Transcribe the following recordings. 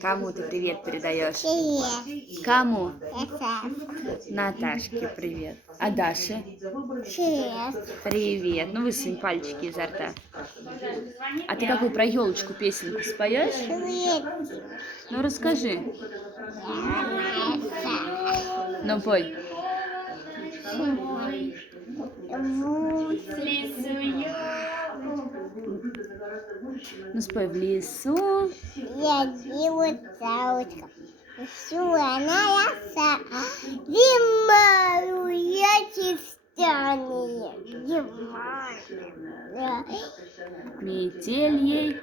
Кому ты привет передаешь? Привет. Кому? Это. Наташке привет. А Даше? Привет. Привет. Ну высунь пальчики изо рта. А ты какую про елочку песенку споешь? Привет. Ну расскажи. Ну пой. Ну спой в лесу. Я девочка. Всю она яса. Зимою я чистяне. Метель ей.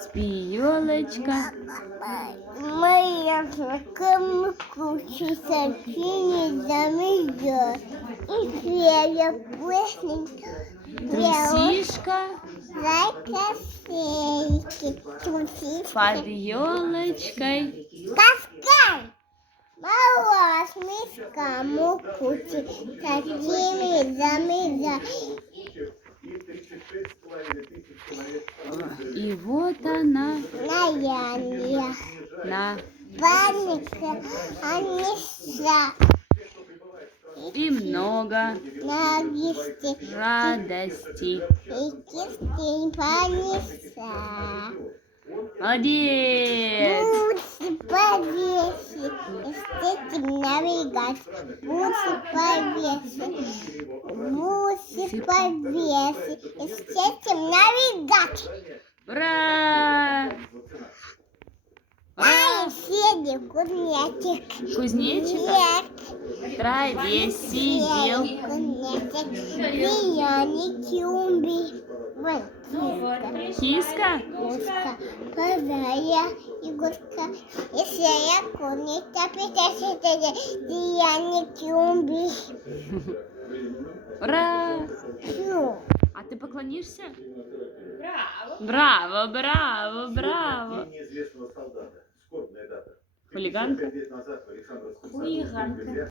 Спи, елочка. Моя кому кучится синий замеет. И фея пусненько. Трусишка Зайка фейки. под елочкой. Каскай! Малыш, мишка, мукути, такими замеда. И вот она Наянья. на Паника, Аниса. и много На гисти. радости. И кисти паниса. Молодец! Будь повеси, эстетик навигат. Будь повеси, будь повеси, эстетик навигат. Ура! Ай, Ура! сиди, кузнечик. Кузнечика Нет, в траве сидел. кузнечик. Меня не тюмби. Вот, Киска? киска, козая, игрушка. Если я куница, питайся, я не тюмби. Ура! Фу. А ты поклонишься? Браво! Браво, браво, браво! Хулиганка? Хулиганка.